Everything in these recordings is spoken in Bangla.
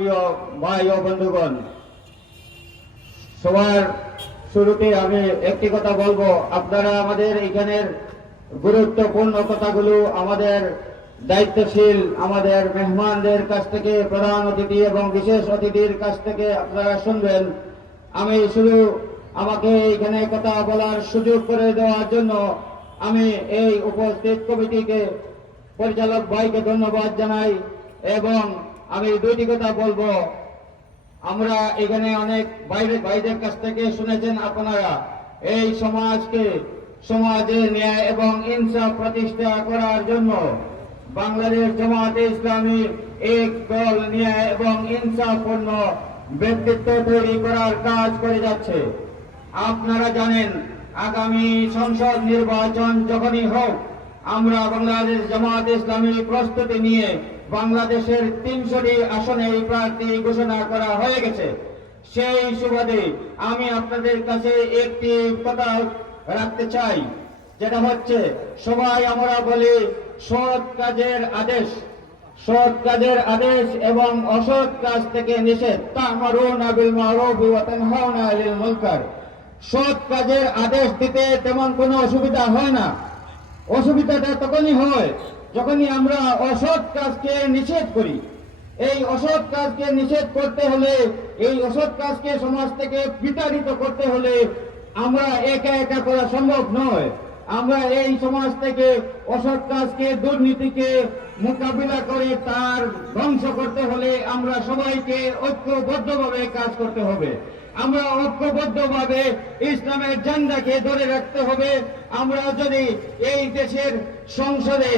প্রিয় ভাই ও বন্ধুগণ, সবার শুরুতে আমি একটি কথা বলবো, আপনারা আমাদের এখানের গুরুত্বপূর্ণ কথাগুলো আমাদের দায়িত্বশীল আমাদের মেহমানদের কাছ থেকে, প্রধান অতিথি এবং বিশেষ অতিথির কাছ থেকে আপনারা শুনবেন। আমি শুধু আমাকে এখানে কথা বলার সুযোগ করে দেওয়ার জন্য আমি এই উপস্থিত কমিটিকে, পরিচালক ভাইকে ধন্যবাদ জানাই। এবং আমি দুইটি কথা বলবো। আমরা এখানে অনেক ভাইদের কাছ থেকে শুনেছেন, আপনারা এই সমাজে ন্যায় এবং ইনসাফ প্রতিষ্ঠা করার জন্য বাংলাদেশ জামায়াতে ইসলামী এক দল ন্যায় এবং ইনসাফপূর্ণ ব্যক্তিত্ব তৈরি করার কাজ করে যাচ্ছে। আপনারা জানেন, আগামী সংসদ নির্বাচন যখনই হোক, আমরা বাংলাদেশ জামায়াতে ইসলামী প্রস্তুতি নিয়ে বাংলাদেশের 300টি আসনে প্রার্থী ঘোষণা করা হয়ে গেছে। সেই সুবাদে আমি আপনাদের কাছে একটি কথা রাখতে চাই, যেটা হচ্ছে, সবাই আমরা বলি সৎ কাজের আদেশ এবং অসৎ কাজ থেকে নিষেধ। তা'মারুনা বিল মা'রুফি ওয়া তানহাউনা আনিল মুনকার। সৎ কাজের আদেশ দিতে তেমন কোনো অসুবিধা হয় না। অসুবিধাটা তখনই হয় যখনই আমরা অসৎ কাজকে নিষেধ করি। এই অসৎ কাজকে নিষেধ করতে হলে, এই অসৎ কাজকে সমাজ থেকে বিতাড়িত করতে হলে আমরা একা একা করা সম্ভব নয়। আমরা এই সমাজ থেকে অসৎ কাজকে, দুর্নীতিকে মোকাবিলা করে তার ধ্বংস করতে হলে আমরা সবাইকে ঐক্যবদ্ধভাবে কাজ করতে হবে। আমরা ঐক্যবদ্ধভাবে ইসলামের ঝান্ডাকে ধরে রাখতে হবে। আমরা যদি এই দেশের সংসদে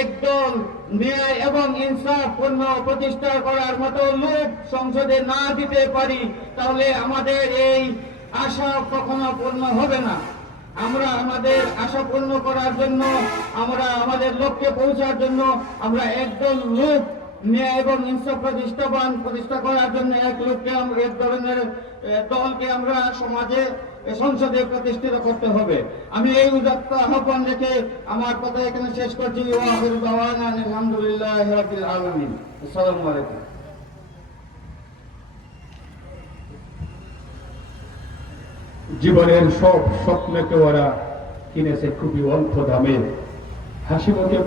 একদল ন্যায় এবং ইনসাফপূর্ণ প্রতিষ্ঠা করার মতো লোক সংসদে না দিতে পারি, তাহলে আমাদের এই আশা কখনো পূর্ণ হবে না। আমরা আমাদের আশা পূর্ণ করার জন্য, আমরা আমাদের লক্ষ্যে পৌঁছার জন্য আমরা একদল লোক ন্যায় এবং ইনসাফ প্রতিষ্ঠা করার জন্য এক ধরনের দলকে আমরা সংসদে প্রতিষ্ঠিত করতে হবে। আমি এই উদাত্ত আহ্বান রেখে আমার কথা এখানে শেষ করছি। ওয়া আখিরু দাওয়ানা আলহামদুলিল্লাহি রাব্বিল আলামিন। আসসালামু আলাইকুম। জীবনের সব স্বপ্নকে ওরা কিনেছে খুবই অল্প দামে। হাসিমুখে